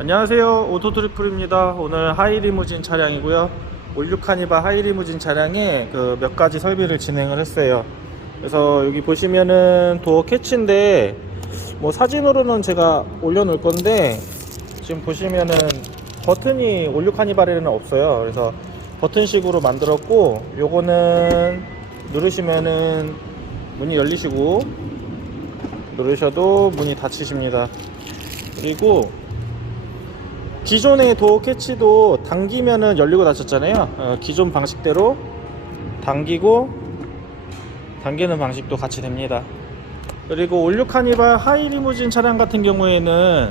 안녕하세요, 오토트리플입니다. 오늘 하이리무진 차량이고요. 올류카니발 하이리무진 차량에 몇 가지 설비를 진행을 했어요. 그래서 여기 보시면은 도어 캐치인데 사진으로는 제가 올려놓을 건데, 지금 보시면은 버튼이 올류카니발에는 없어요. 그래서 버튼식으로 만들었고, 요거는 누르시면은 문이 열리시고, 누르셔도 문이 닫히십니다. 그리고 기존의 도어 캐치도 당기면은 열리고 닫혔잖아요. 기존 방식대로 당기고 당기는 방식도 같이 됩니다. 그리고 올류카니발 하이리무진 차량 같은 경우에는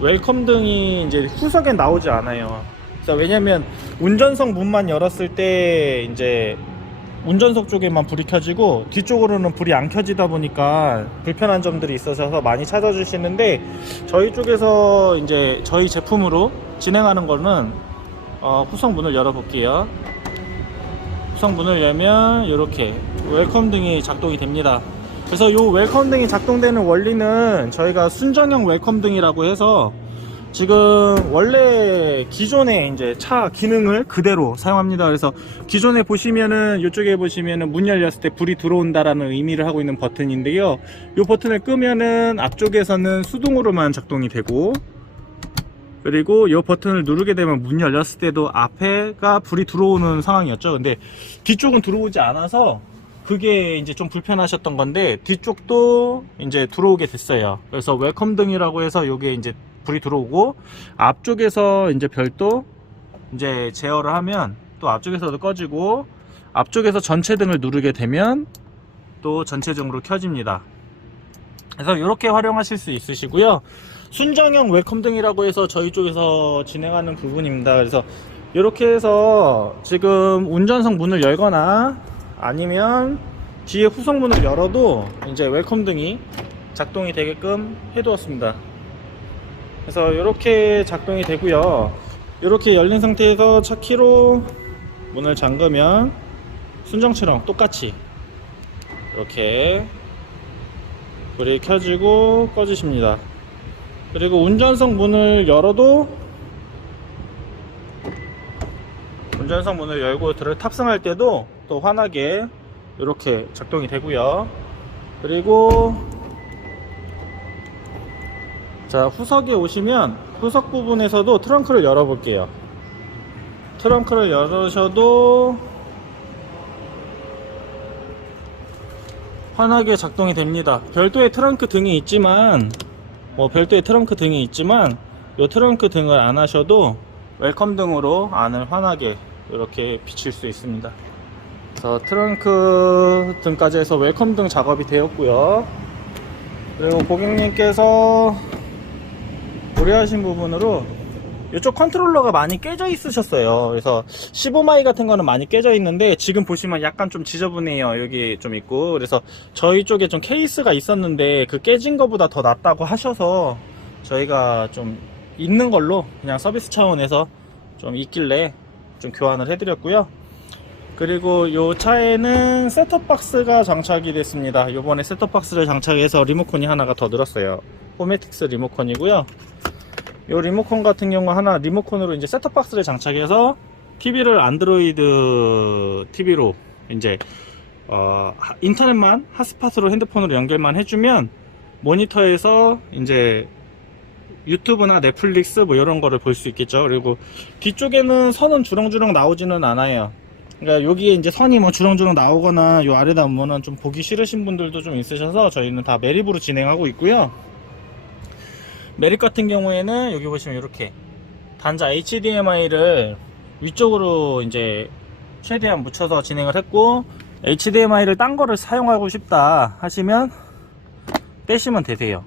웰컴 등이 이제 후석에 나오지 않아요. 그래서 왜냐면 운전석 문만 열었을 때 이제 운전석 쪽에만 불이 켜지고 뒤쪽으로는 불이 안 켜지다 보니까 불편한 점들이 있어서 많이 찾아주시는데, 저희 쪽에서 이제 저희 제품으로 진행하는 거는 후석 문을 열어 볼게요. 후석 문을 열면 이렇게 웰컴 등이 작동이 됩니다. 그래서 이 웰컴 등이 작동되는 원리는 저희가 순정형 웰컴 등이라고 해서 지금 원래 기존의 이제 차 기능을 그대로 사용합니다. 그래서 기존에 보시면은 이쪽에 보시면은 문 열렸을 때 불이 들어온다라는 의미를 하고 있는 버튼인데요. 이 버튼을 끄면은 앞쪽에서는 수동으로만 작동이 되고, 그리고 이 버튼을 누르게 되면 문 열렸을 때도 앞에가 불이 들어오는 상황이었죠. 근데 뒤쪽은 들어오지 않아서 그게 이제 좀 불편하셨던 건데, 뒤쪽도 이제 들어오게 됐어요. 그래서 웰컴 등이라고 해서 요게 이제 불이 들어오고, 앞쪽에서 이제 별도 이제 제어를 하면 또 앞쪽에서도 꺼지고, 앞쪽에서 전체 등을 누르게 되면 또 전체적으로 켜집니다. 그래서 이렇게 활용하실 수 있으시고요. 순정형 웰컴 등이라고 해서 저희 쪽에서 진행하는 부분입니다. 그래서 이렇게 해서 지금 운전석 문을 열거나 아니면 뒤에 후석 문을 열어도 이제 웰컴 등이 작동이 되게끔 해두었습니다. 그래서 이렇게 작동이 되고요. 이렇게 열린 상태에서 차 키로 문을 잠그면 순정처럼 똑같이 이렇게 불이 켜지고 꺼지십니다. 그리고 운전석 문을 열어도, 운전석 문을 열고 탑승할 때도 또 환하게 이렇게 작동이 되고요. 그리고 자, 후석에 오시면 후석 부분에서도 트렁크를 열어 볼게요. 트렁크를 열으셔도 환하게 작동이 됩니다. 별도의 트렁크 등이 있지만 이 트렁크 등을 안 하셔도 웰컴 등으로 안을 환하게 이렇게 비칠 수 있습니다. 그래서 트렁크 등까지 해서 웰컴 등 작업이 되었고요. 그리고 고객님께서 고려하신 부분으로 이쪽 컨트롤러가 많이 깨져 있으셨어요. 그래서 15마이 같은 거는 많이 깨져 있는데, 지금 보시면 약간 좀 지저분해요. 여기 좀 있고. 그래서 저희 쪽에 좀 케이스가 있었는데 그 깨진 거보다 더 낫다고 하셔서 저희가 좀 있는 걸로 그냥 서비스 차원에서 좀 있길래 좀 교환을 해드렸고요. 그리고 이 차에는 셋톱박스가 장착이 됐습니다. 요번에 셋톱박스를 장착해서 리모컨이 하나가 더 늘었어요. 호메틱스 리모컨이고요. 이 리모컨 같은 경우 하나 리모컨으로 이제 셋톱박스를 장착해서 TV를 안드로이드 TV로 이제 인터넷만 핫스팟으로 핸드폰으로 연결만 해주면 모니터에서 이제 유튜브나 넷플릭스 이런 거를 볼 수 있겠죠. 그리고 뒤쪽에는 선은 주렁주렁 나오지는 않아요. 그러니까 여기에 이제 선이 주렁주렁 나오거나 요 아래다 보면은 좀 보기 싫으신 분들도 좀 있으셔서 저희는 다 매립으로 진행하고 있고요. 매립 같은 경우에는 여기 보시면 이렇게 단자 HDMI를 위쪽으로 이제 최대한 묻혀서 진행을 했고, HDMI를 딴 거를 사용하고 싶다 하시면 빼시면 되세요.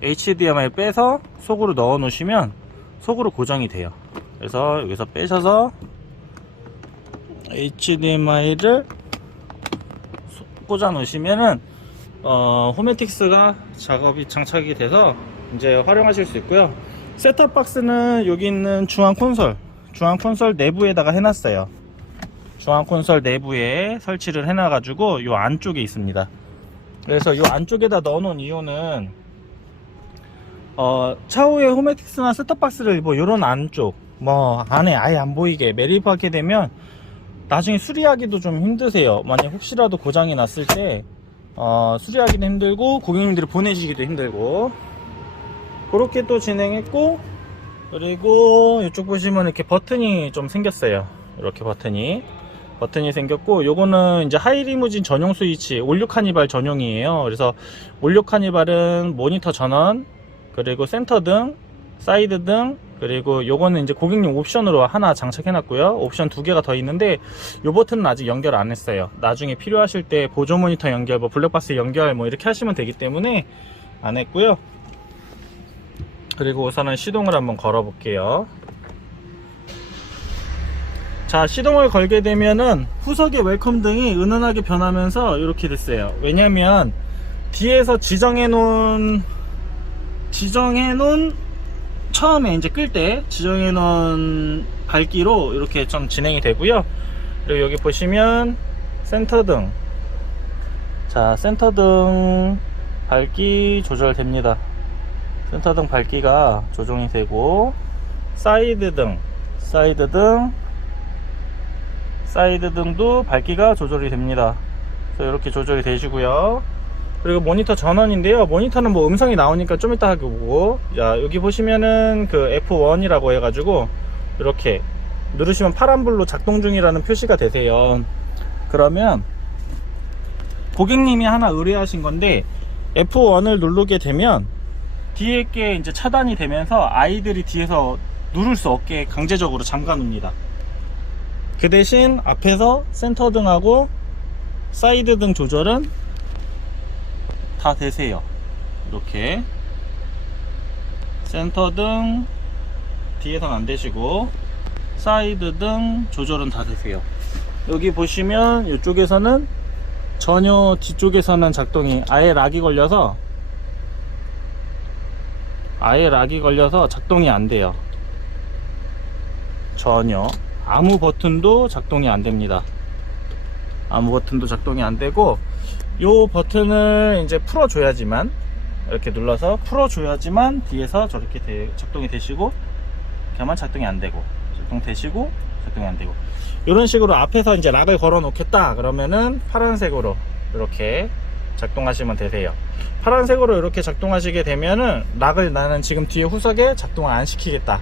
HDMI 빼서 속으로 넣어 놓으시면 속으로 고정이 돼요. 그래서 여기서 빼셔서 HDMI를 꽂아 놓으시면은 호메틱스가 작업이 장착이 돼서 이제 활용하실 수 있고요. 셋탑 박스는 여기 있는 중앙 콘솔 내부에다가 해놨어요. 중앙 콘솔 내부에 설치를 해놔 가지고 요 안쪽에 있습니다. 그래서 요 안쪽에다 넣어 놓은 이유는 차후에 호메틱스나 셋톱박스를 뭐 요런 안쪽 뭐 안에 아예 안 보이게 매립하게 되면 나중에 수리하기도 좀 힘드세요. 만약 혹시라도 고장이 났을 때 수리하기도 힘들고 고객님들이 보내주기도 힘들고, 그렇게 또 진행했고, 그리고 이쪽 보시면 이렇게 버튼이 좀 생겼어요. 이렇게 버튼이 생겼고, 요거는 이제 하이리무진 전용 스위치, 올류 카니발 전용이에요. 그래서 올류 카니발은 모니터 전원, 그리고 센터 등, 사이드 등, 그리고 요거는 이제 고객님 옵션으로 하나 장착해 놨고요. 옵션 2개가 더 있는데 요 버튼은 아직 연결 안 했어요. 나중에 필요하실 때 보조 모니터 연결, 뭐 블랙박스 연결 뭐 이렇게 하시면 되기 때문에 안 했고요. 그리고 우선은 시동을 한번 걸어 볼게요. 자, 시동을 걸게 되면은 후석의 웰컴 등이 은은하게 변하면서 이렇게 됐어요. 왜냐면 뒤에서 지정해 놓은 처음에 이제 끌 때 지정해 놓은 밝기로 이렇게 좀 진행이 되고요. 그리고 여기 보시면 센터등, 자, 센터등 밝기 조절됩니다. 센터등 밝기가 조정이 되고, 사이드등도 밝기가 조절이 됩니다. 그래서 이렇게 조절이 되시고요. 그리고 모니터 전원인데요, 모니터는 뭐 음성이 나오니까 좀 이따 하고, 자, 여기 보시면은 그 F1이라고 해가지고 이렇게 누르시면 파란불로 작동 중이라는 표시가 되세요. 그러면 고객님이 하나 의뢰하신 건데, F1을 누르게 되면 뒤에 게 이제 차단이 되면서 아이들이 뒤에서 누를 수 없게 강제적으로 잠가 놉니다. 그 대신 앞에서 센터등하고 사이드등 조절은 다 되세요. 이렇게 센터등 뒤에서는 안 되시고 사이드등 조절은 다 되세요. 여기 보시면 이쪽에서는 전혀, 뒤쪽에서는 작동이 아예 락이 걸려서 작동이 안 돼요. 전혀 아무 버튼도 작동이 안 됩니다. 아무 버튼도 작동이 안 되고, 요 버튼을 이제 풀어줘야지만, 이렇게 눌러서 풀어줘야지만 뒤에서 저렇게 작동이 되시고, 이렇게 하면 작동이 안 되고, 작동되시고, 작동이 안 되고, 이런 식으로 앞에서 이제 락을 걸어 놓겠다 그러면은 파란색으로 이렇게 작동하시면 되세요. 파란색으로 이렇게 작동하시게 되면은 락을 나는 지금 뒤에 후석에 작동을 안 시키겠다,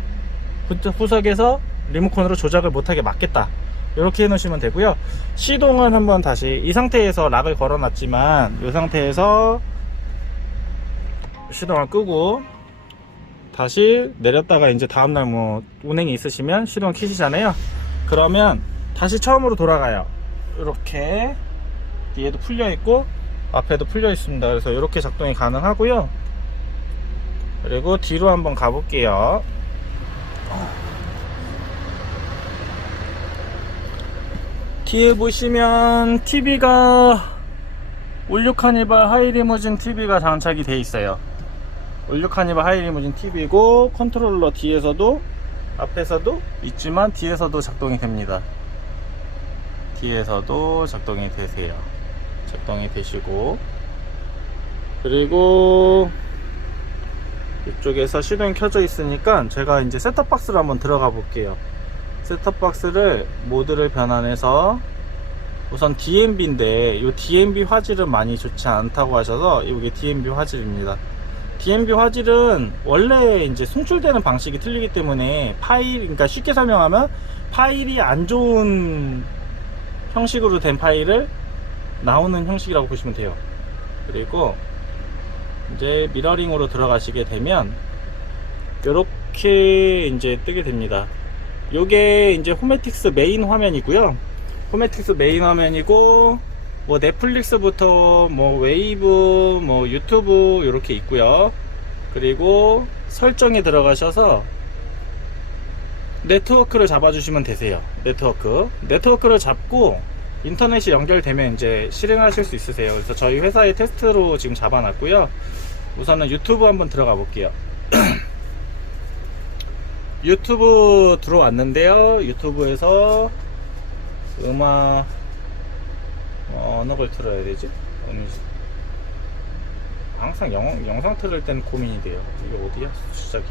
후석에서 리모컨으로 조작을 못하게 막겠다, 이렇게 해 놓으시면 되고요. 시동은 한번 다시, 이 상태에서 락을 걸어 놨지만 이 상태에서 시동을 끄고 다시 내렸다가 이제 다음날 뭐 운행이 있으시면 시동을 켜시잖아요. 그러면 다시 처음으로 돌아가요. 이렇게 뒤에도 풀려 있고 앞에도 풀려 있습니다. 그래서 이렇게 작동이 가능하고요. 그리고 뒤로 한번 가볼게요. 뒤에 보시면 TV가 올류 카니발 하이리무진 TV가 장착이 되어 있어요. 올류 카니발 하이리무진 TV고, 컨트롤러 뒤에서도 앞에서도 있지만 뒤에서도 작동이 됩니다. 뒤에서도 작동이 되세요. 작동이 되시고, 그리고 이쪽에서 시동이 켜져 있으니까 제가 이제 셋톱박스를 한번 들어가 볼게요. 셋톱박스를 모드를 변환해서, 우선 DMB인데 이 DMB 화질은 많이 좋지 않다고 하셔서 이게 DMB 화질입니다. DMB 화질은 원래 이제 송출되는 방식이 틀리기 때문에 그러니까 쉽게 설명하면 파일이 안 좋은 형식으로 된 파일을 나오는 형식이라고 보시면 돼요. 그리고 이제 미러링으로 들어가시게 되면 이렇게 이제 뜨게 됩니다. 요게 이제 호메틱스 메인 화면이고요. 호메틱스 메인 화면이고, 뭐 넷플릭스부터 뭐 웨이브, 뭐 유튜브 이렇게 있고요. 그리고 설정에 들어가셔서 네트워크를 잡아주시면 되세요. 네트워크를 잡고 인터넷이 연결되면 이제 실행하실 수 있으세요. 그래서 저희 회사의 테스트로 지금 잡아놨고요. 우선은 유튜브 한번 들어가 볼게요. 유튜브 들어왔는데요. 유튜브에서 음악 어느 걸 틀어야 되지? 항상 영상 틀을 땐 고민이 돼요. 이게 어디야? 시작이.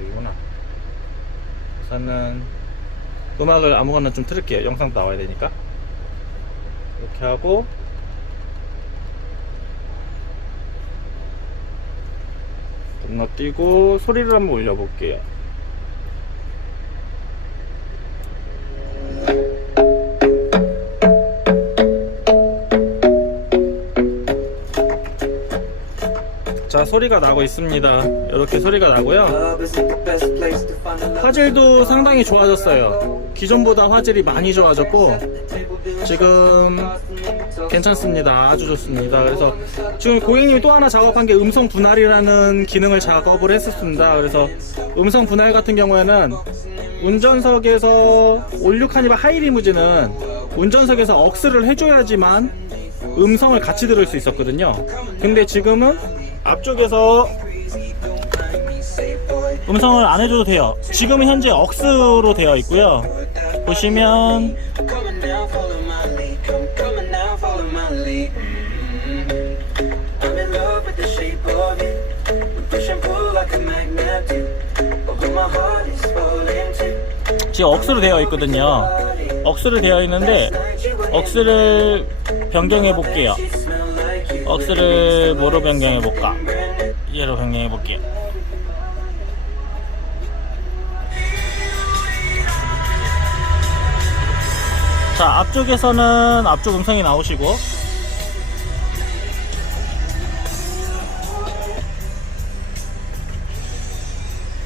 여기구나. 우선은 음악을 아무거나 좀 틀을게요. 영상도 나와야 되니까. 이렇게 하고 건너뛰고 소리를 한번 올려볼게요. 자, 소리가 나고 있습니다. 이렇게 소리가 나고요. 화질도 상당히 좋아졌어요. 기존보다 화질이 많이 좋아졌고 지금 괜찮습니다. 아주 좋습니다. 그래서 지금 고객님이 또 하나 작업한 게 음성 분할이라는 기능을 작업을 했었습니다. 그래서 음성 분할 같은 경우에는 운전석에서 올류 카니발 하이리무진은 운전석에서 억스를 해줘야지만 음성을 같이 들을 수 있었거든요. 근데 지금은 앞쪽에서 음성을 안 해줘도 돼요. 지금은 현재 억스로 되어 있고요. 보시면 지금 억스로 되어 있거든요. 억스로 되어 있는데 억스를 변경해 볼게요. 억스를 뭐로 변경해 볼까? 얘로 변경해 볼게요. 자, 앞쪽에서는 앞쪽 음성이 나오시고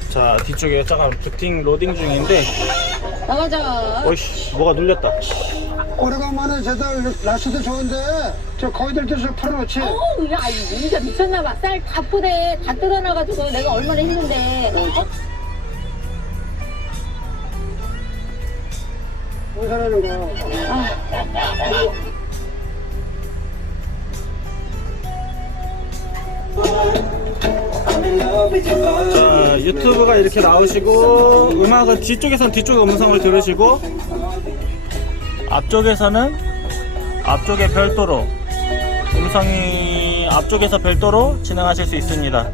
자, 뒤쪽에 잠깐 부팅 로딩 중인데 나가자. 어이씨, 뭐가 눌렸다. 오래간만에 쟤들 날씨도 좋은데 저 거기들 뜻을 풀어놓지. 어우, 야, 이가 미쳤나봐. 쌀 다 푸대, 다 뜯어놔가지고 내가 얼마나 힘든데. 운전하는 거. 자, 유튜브가 이렇게 나오시고 음악은 뒤쪽에서는 뒤쪽 음성을 들으시고 앞쪽에서는 앞쪽에 별도로 음성이 앞쪽에서 별도로 진행하실 수 있습니다.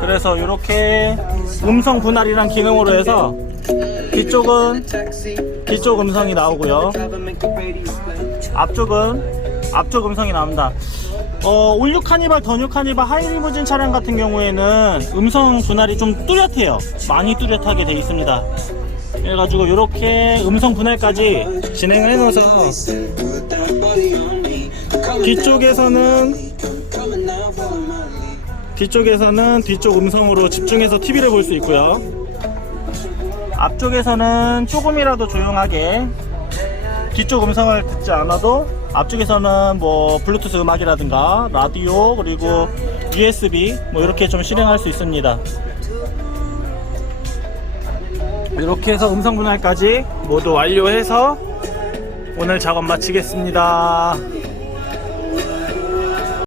그래서 이렇게 음성 분할이란 기능으로 해서 뒤쪽은 뒤쪽 음성이 나오고요. 앞쪽은 앞쪽 음성이 나옵니다. 올류 카니발, 더뉴 카니발, 하이리무진 차량 같은 경우에는 음성 분할이 좀 뚜렷해요. 많이 뚜렷하게 되어 있습니다. 그래가지고 이렇게 음성 분할까지 진행을 해놓아서 뒤쪽에서는 뒤쪽 음성으로 집중해서 TV를 볼 수 있고요. 앞쪽에서는 조금이라도 조용하게 뒤쪽 음성을 듣지 않아도 앞쪽에서는 뭐 블루투스 음악이라든가 라디오 그리고 USB 뭐 이렇게 좀 실행할 수 있습니다. 이렇게 해서 음성 분할까지 모두 완료해서 오늘 작업 마치겠습니다.